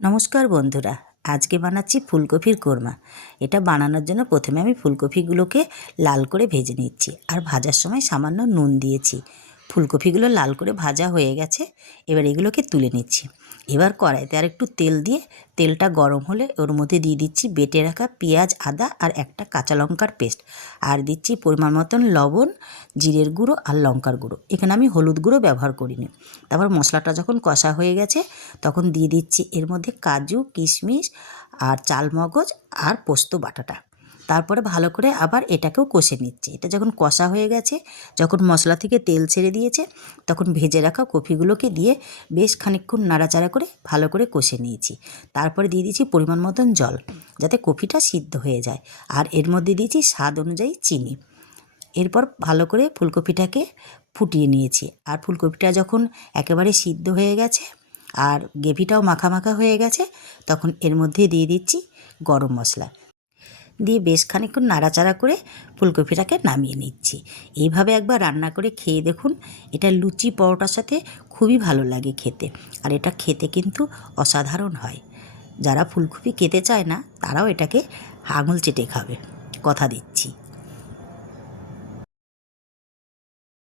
নমস্কার বন্ধুরা, আজকে বানাচ্ছি ফুলকপির কোরমা। এটা বানানোর জন্য প্রথমে আমি ফুলকপিগুলোকে লাল করে ভেজে নিচ্ছি, আর ভাজার সময় সামান্য নুন দিয়েছি। ফুলকপিগুলো লাল করে ভাজা হয়ে গেছে, এবার এগুলোকে তুলে নিচ্ছি। এবার কড়াইতে আর একটু তেল দিয়ে তেলটা গরম হলে ওর মধ্যে দিয়ে দিচ্ছি বেটে রাখা পেঁয়াজ, আদা আর একটা কাঁচা লঙ্কার পেস্ট, আর দিচ্ছি পরিমাণ মতন লবণ, জিরের গুঁড়ো আর লঙ্কার গুঁড়ো। এখানে আমি হলুদ গুঁড়ো ব্যবহার করিনি। তারপর মশলাটা যখন কষা হয়ে গেছে তখন দিয়ে দিচ্ছি এর মধ্যে কাজু, কিশমিশ আর চালমগজ আর পোস্ত বাটাটা। তারপরে ভালো করে আবার এটাকেও কষে নিচ্ছি। এটা যখন কষা হয়ে গেছে, যখন মশলা থেকে তেল ছেড়ে দিয়েছে, তখন ভেজে রাখা কপিগুলোকে দিয়ে বেশ খানিকক্ষণ নাড়াচাড়া করে ভালো করে কষে নিয়েছি। তারপরে দিয়ে দিয়েছি পরিমাণ মতন জল, যাতে কপিটা সিদ্ধ হয়ে যায়, আর এর মধ্যে দিয়েছি স্বাদ অনুযায়ী চিনি। এরপর ভালো করে ফুলকপিটাকে ফুটিয়ে নিয়েছি, আর ফুলকপিটা যখন একেবারে সিদ্ধ হয়ে গেছে আর গ্রেভিটাও মাখা মাখা হয়ে গেছে, তখন এর মধ্যে দিয়ে দিচ্ছি গরম মশলা, দিয়ে বেশ খানিকক্ষণ নাড়াচাড়া করে ফুলকপিটাকে নামিয়ে নিচ্ছি। এইভাবে একবার রান্না করে খেয়ে দেখুন, এটা লুচি পরোটার সাথে খুবই ভালো লাগে খেতে, আর এটা খেতে কিন্তু অসাধারণ হয়। যারা ফুলকপি খেতে চায় না তারাও এটাকে আঙুল চেটে খাবে, কথা দিচ্ছি।